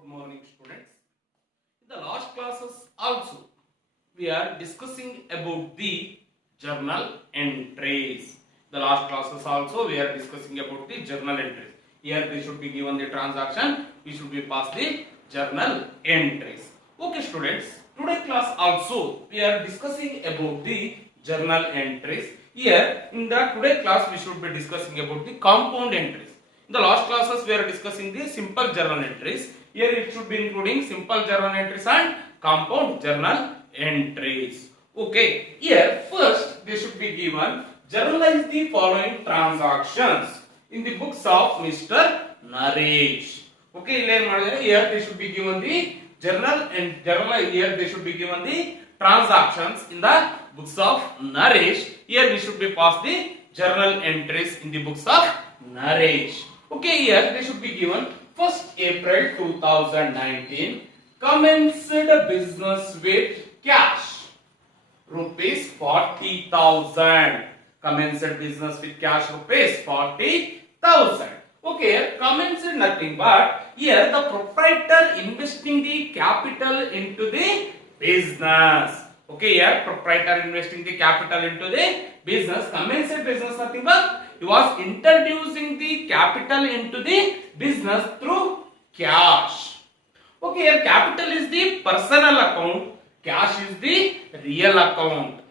Good morning, students. In the last classes also, we are discussing about the journal entries. The last classes also, we are discussing about the journal entries. Here they should be given the transaction, we should be pass the journal entries. Okay, students. Today class also, we are discussing about the journal entries. Here in the today class, we should be discussing about the compound entries. In the last classes, we are discussing the simple journal entries. Here it should be including simple journal entries and compound journal entries. Okay. Here first they should be given journalize the following transactions in the books of Mr. Naresh. Okay. Here they should be given the journal and journalize. Here they should be given the transactions in the books of Naresh. Here we should be pass the journal entries in the books of Naresh. Okay, here they should be given 1st April 2019 commenced business with cash rupees 40,000. Commenced business with cash rupees 40,000. Okay, here commenced nothing but here the proprietor investing the capital into the business. Okay, here proprietor investing the capital into the business. Commenced business nothing but he was introducing the capital into the business through cash. Okay, here capital is the personal account, cash is the real account.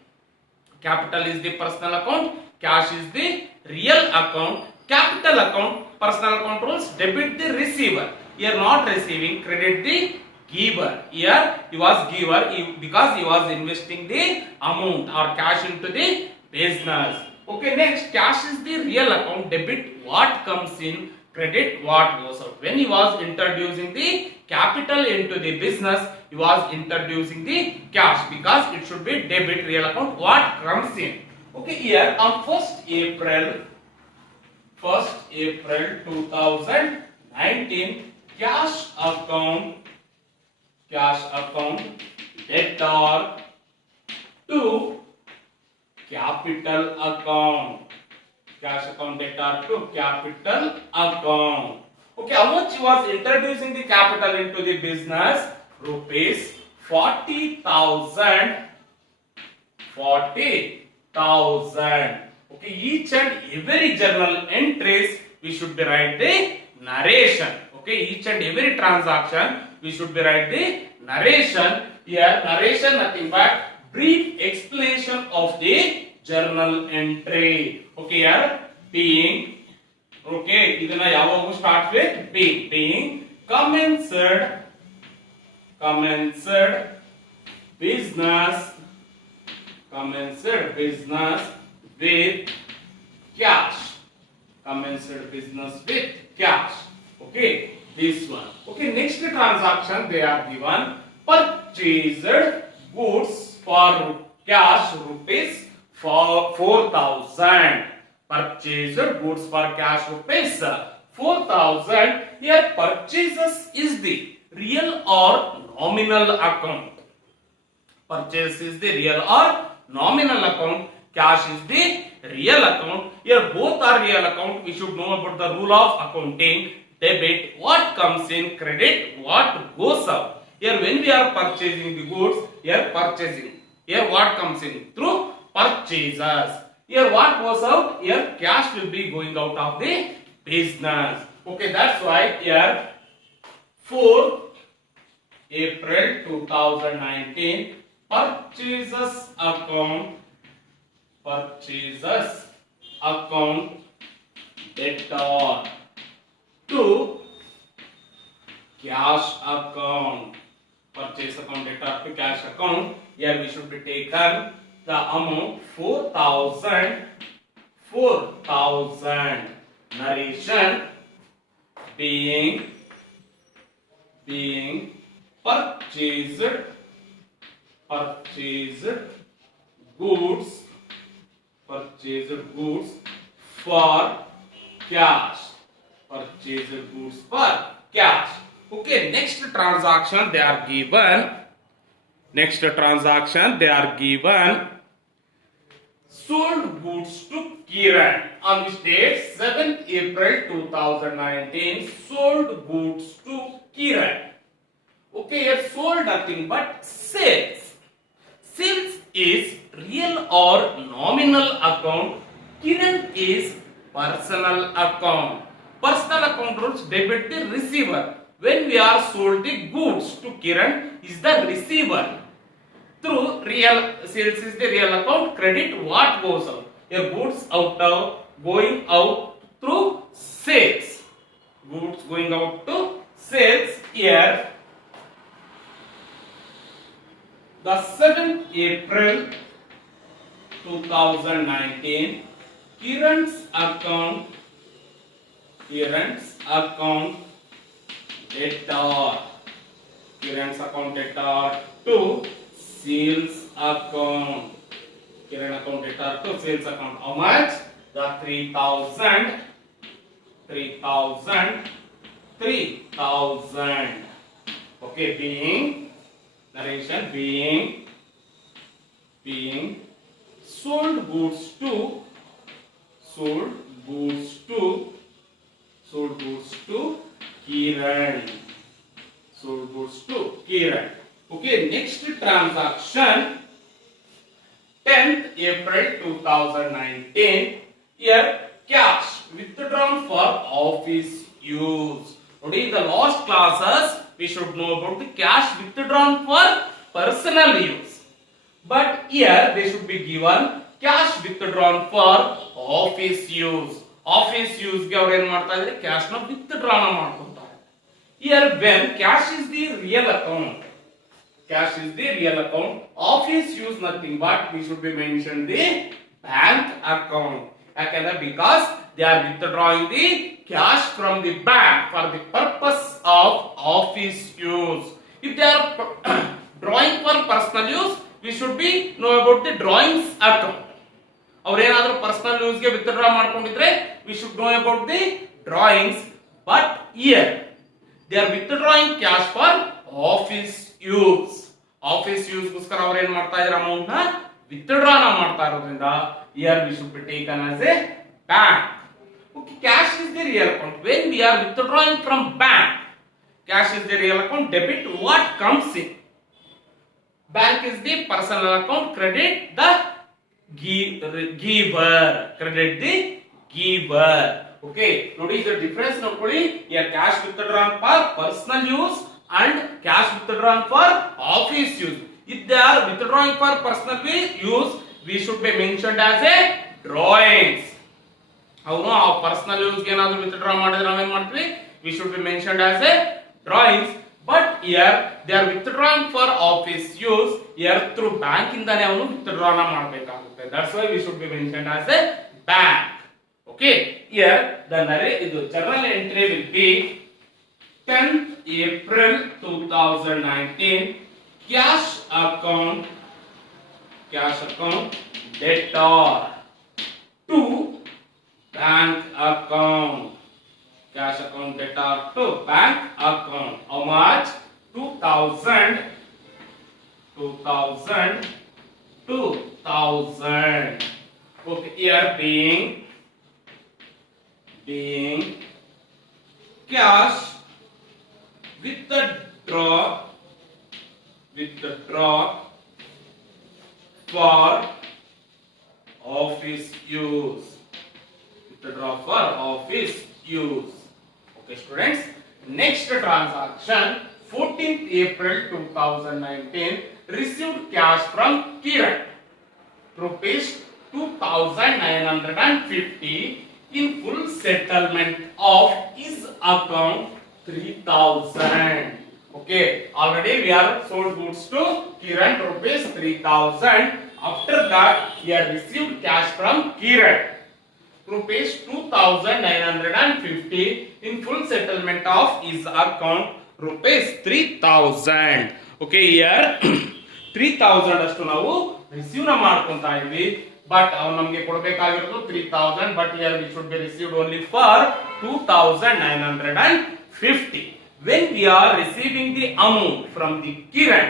Capital is the personal account, cash is the real account. Capital account, personal account rules, debit the receiver. Here not receiving, credit the giver. Here he was giver because he was investing the amount or cash into the business. Okay, next cash is the real account, debit what comes in, credit what goes out. When he was introducing the capital into the business, he was introducing the cash because it should be debit real account what comes in. Okay, here on 1st April 2019 cash account debtor to capital account. Cash account debtor to capital account. Okay, how much he was introducing the capital into the business? Rupees 40,000. 40,000. Okay, each and every journal entries we should be write the narration. Okay, each and every transaction we should be write the narration. Here narration nothing but brief explanation of the journal entry. Okay, here being okay, idana yavagu start with being commenced business with cash. Commenced business with cash. Okay, this one. Okay, next transaction they are given purchased goods for cash rupees for 4,000. Purchased goods for cash rupees 4,000. Here purchases is the real or nominal account. Purchase is the real or nominal account. Cash is the real account. Here both are real account. We should know about the rule of accounting. Debit what comes in, credit what goes out. Here when we are purchasing the goods, here purchasing. Here what comes in through purchases. Here what goes out? Here cash will be going out of the business. Okay, that's why here 4th April 2019 purchases account debtor to cash account. Purchase account debtor to cash account. Here we should be taken the amount 4,000. Narration being purchased goods for cash. Purchased goods for cash. Okay, next transaction they are given. Sold goods to Kiran on which date 7th April 2019. Sold goods to Kiran. Okay, here sold nothing but sales. Sales is real or nominal account. Kiran is personal account. Personal account rules debit the receiver. When we are sold the goods to Kiran is the receiver. Through real sales is the real account. Credit what goes out. Your goods going out through sales. Goods going out to sales here. The 7th April 2019, Kiran's account debtor. Kiran's account debtor to sales account. Kiran account debtor to sales account. How much? The 3,000. Okay, being narration being sold goods to Kiran. Sold goods to Kiran. Okay, next transaction 10th April 2019. Here cash withdrawn for office use. Today the last classes we should know about the cash withdrawn for personal use. But here they should be given cash withdrawn for office use. Office use ಗೆ ಅವರು ಏನು ಮಾಡ್ತಾ ಇದ್ದಾರೆ, cash ನ withdraw ಮಾಡ್ಕೊಂತಾರೆ. Here when cash is the real account, office use nothing but we should be mentioned the bank account. ಯಾಕಂದ್ರೆ because they are withdrawing the cash from the bank for the purpose of office use. If they are drawing for personal use, we should be know about the drawings account. ಅವ್ರು ಏನಾದರೂ personal use ಗೆ withdraw ಮಾಡ್ಕೊಂಡಿದ್ರೆ we should know about the drawings. But here they are withdrawing cash for office use. Office use ಗೋಸ್ಕರ ಅವರು ಏನು ಮಾಡ್ತಾ ಇದ್ದಾರೆ, amount ನ withdraw ಮಾಡ್ತಾ ಇರೋದ್ರಿಂದ here we should be taken as a bank. Okay, cash is the real account. When we are withdrawing from bank, cash is the real account. Debit what comes in. Bank is the personal account. Credit the giver. Credit the giver. Okay, notice the difference. Nokoli here cash withdrawn for personal use and cash withdrawn for office use. If they are withdrawing for personal use, we should be mentioned as a drawings. ಅವನು ಆ personal use ಗೆ ಏನಾದರೂ withdraw ಮಾಡಿದ್ರೆ ನಾವೇನ್ ಮಾಡ್ತೀವಿ, we should be mentioned as a drawings. But here they are withdrawing for office use. Here through bank ಇಂದಾನೆ ಅವನು withdraw ಮಾಡಬೇಕಾಗುತ್ತೆ. That's why we should be mentioned as a bank. Okay, here the journal entry will be 10th April 2019, cash account debtor to bank account. Cash account debtor to bank account. How much? 2,000. Okay, here being cash withdraw for office use. Withdraw for office use. Okay, students. Next transaction 14th April 2019, received cash from Kiran, rupees 2,950 in full settlement of his account 3,000. Okay, already we are sold goods to Kiran rupees 3,000. After that, he had received cash from Kiran rupees 2,950 in full settlement of his account rupees 3,000. Okay, here 3,000 ಅಷ್ಟು ನಾವು receive ಮಾಡ್ಕೊಂತಾ ಇದ್ವಿ, but ಅವನು ನಮಗೆ ಕೊಡಬೇಕಾಗಿರೋದು 3,000, but here we should be received only for 2,950. When we are receiving the amount from the Kiran,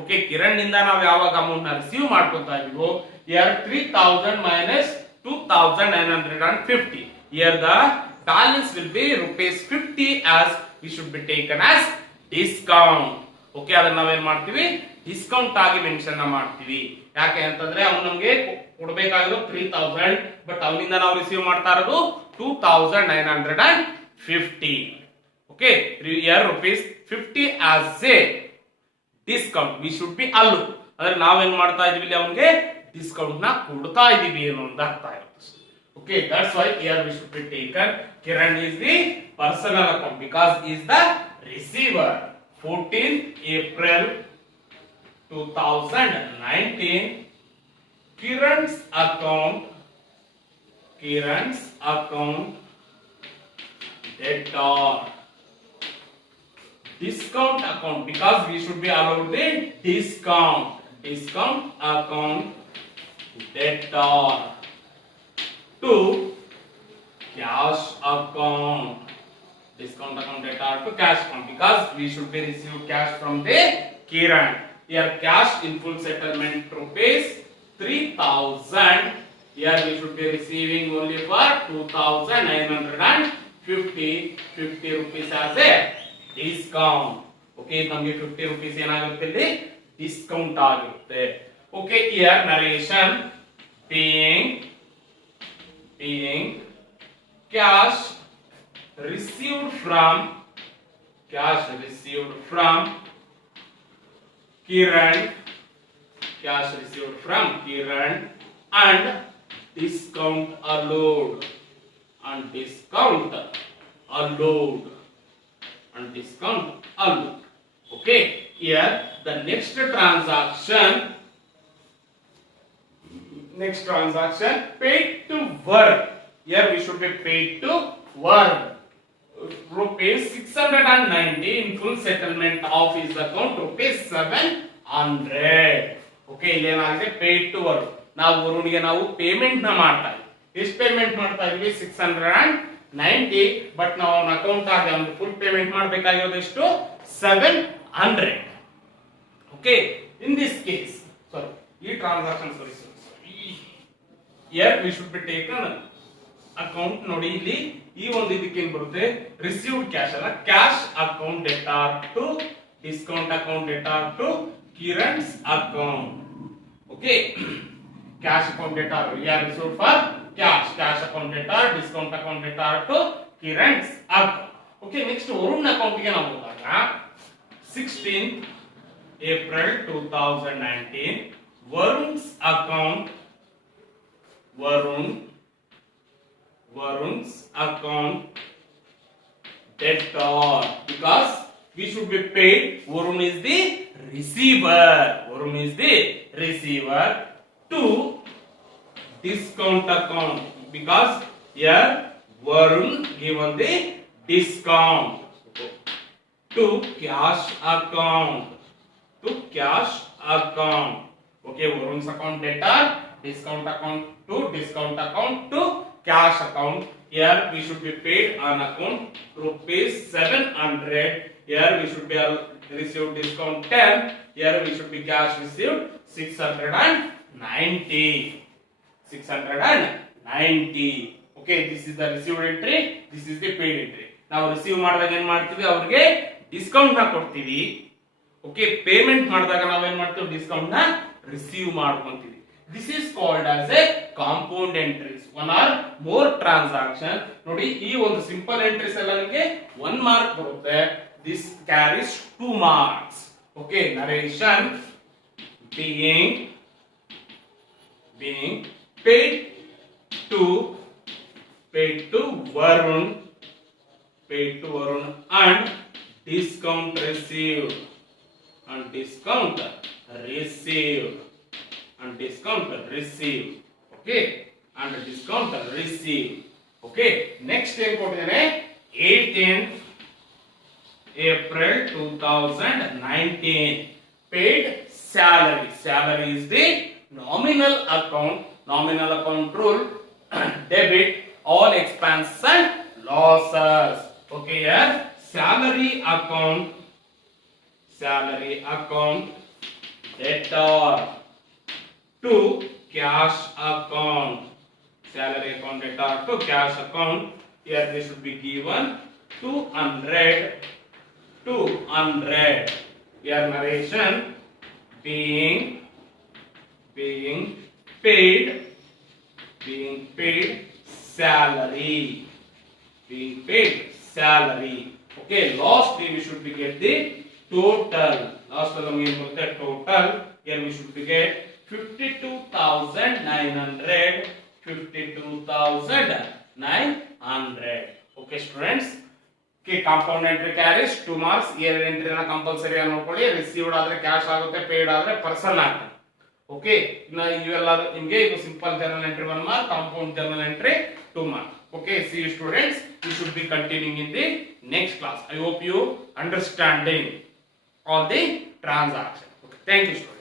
okay, Kiran ನಿಂದ ನಾವು ಯಾವಾಗ amount ನ receive ಮಾಡ್ಕೊಂತಾ ಇದೀವೋ, here 3,000 minus 2,950. Here the balance will be rupees 50 as we should be taken as discount. Okay, ಅದನ್ನ ನಾವೇನ್ ಮಾಡ್ತೀವಿ, discount ಆಗಿ mention ಮಾಡ್ತೀವಿ. ಯಾಕೆ ಅಂತಂದ್ರೆ ಅವ್ನು ನಮ್ಗೆ ಕೊಡ್ಬೇಕಾಗಿರೋ 3000, ಬಟ್ ಅವನಿಂದ ನಾವು ರಿಸೀವ್ ಮಾಡ್ತಾ ಇರೋದು 2950. Okay, here rupees 50 as a discount. We should be allu. ಅಂದ್ರೆ ನಾವೇನ್ ಮಾಡ್ತಾ ಇದೀವಿ ಇಲ್ಲಿ ಅವನಿಗೆ ಡಿಸ್ಕೌಂಟ್ ನ ಕೊಡ್ತಾ ಇದೀವಿ ಅನ್ನೋ ಒಂದು ಅರ್ಥ ಇರುತ್ತೆ. Okay, that's why here we should be taken Kiran is the personal account because he is the receiver. 14 April 2019, Kiran's account debtor. Discount account because we should be allowed the discount account debtor to cash account. Discount account debtor to cash account because we should be received cash from the Kiran. Here cash in full settlement rupees 3000. Here we should be receiving only for 2950 rupees as a discount. Okay, ನಮಗೆ 50 rupees ಏನಾಗುತ್ತೆ ಇಲ್ಲಿ discount ಆಗುತ್ತೆ. Okay, here narration being cash received from Kiran and discount allowed. Okay, here the next transaction paid to work. Here we should be paid to work. Rupees 690 in full settlement of his account rupees 700. Okay, ಇಲ್ಲಿ ಏನಾಗಿದೆ paid to work. ನಾವು ವರುಣ್ಗೆ ನಾವು payment ನ ಮಾಡ್ತಾ ಇದ್ದೀವಿ. ಎಷ್ಟು payment ಮಾಡ್ತಾ ಇದ್ವಿ 690, ಬಟ್ ನಾವು ಅವನ ಅಕೌಂಟ್ ಆಗಿ ಒಂದು ಫುಲ್ ಪೇಮೆಂಟ್ ಮಾಡಬೇಕಾಗಿರೋದು ಎಷ್ಟು 700. Okay, in this case, sorry, ಈ transaction here we should be taken account. ನೋಡಿ ಇಲ್ಲಿ ಈ ಒಂದು ಇದಕ್ಕೆ ಏನ್ ಬರುತ್ತೆ, ರಿಸೀವ್ಡ್ ಕ್ಯಾಶ್ ಅಲ್ಲ, cash account debtor to discount account debtor to Kiran's account. Okay, cash account debtor here received for cash account debtor, discount account debtor to Kiran's account. Okay, next Varun account ಗೆ ನಾವು ಹೋದಾಗ 16th April 2019, Varun's account debtor because we should be paid. Varun is the receiver to discount account because here Varun given the discount to cash account. Okay, Varun's account debtor, discount account to cash account. Here we should be paid on account rupees 700. Here we should be received discount 10. Here we should be cash received 690. Okay, this is the received entry, this is the paid entry. ನಾವು receive ಮಾಡಿದಾಗ ಏನ್ ಮಾಡ್ತೀವಿ, ಅವ್ರಿಗೆ discount ನ ಕೊಡ್ತೀವಿ. Okay, payment ಮಾಡಿದಾಗ ನಾವೇನ್ ಮಾಡ್ತೀವಿ, ಡಿಸ್ಕೌಂಟ್ ನ ರಿಸೀವ್ ಮಾಡ್ಕೊಂತೀವಿ. This is called as a compound entries. One or more transaction. ನೋಡಿ ಈ ಒಂದು ಸಿಂಪಲ್ ಎಂಟ್ರೀಸ್ ಎಲ್ಲ ನಿಮಗೆ 1 ಮಾರ್ಕ್ ಬರುತ್ತೆ. This carries 2 marks. Okay, narration being paid to Varun and discount received. Okay, and discount received. Okay, next ಏನ್ ಕೊಟ್ಟಿದ್ದಾನೆ, 18th April 2019, paid salary is the nominal account rule. Debit all expenses and losses. Okay, here salary account debtor to cash account. Salary account debtor to cash account. Here they should be given 200 200. Here narration being paid salary. Okay, lastly we should be get the total. Last name is total. Here we should be get 52,900. 52,900. Okay, students. Okay, compound entry carries 2 marks. Year entry na compulsory ano kodi. Received adre cash agutte, paid adre person agutte. Okay, now ಇವೆಲ್ಲ ನಿಮಗೆ ಇದು simple journal entry 1 mark, compound journal entry 2 mark. Okay, see you students, we should be continuing in the next class. I hope you understanding all the transaction. Okay, thank you students.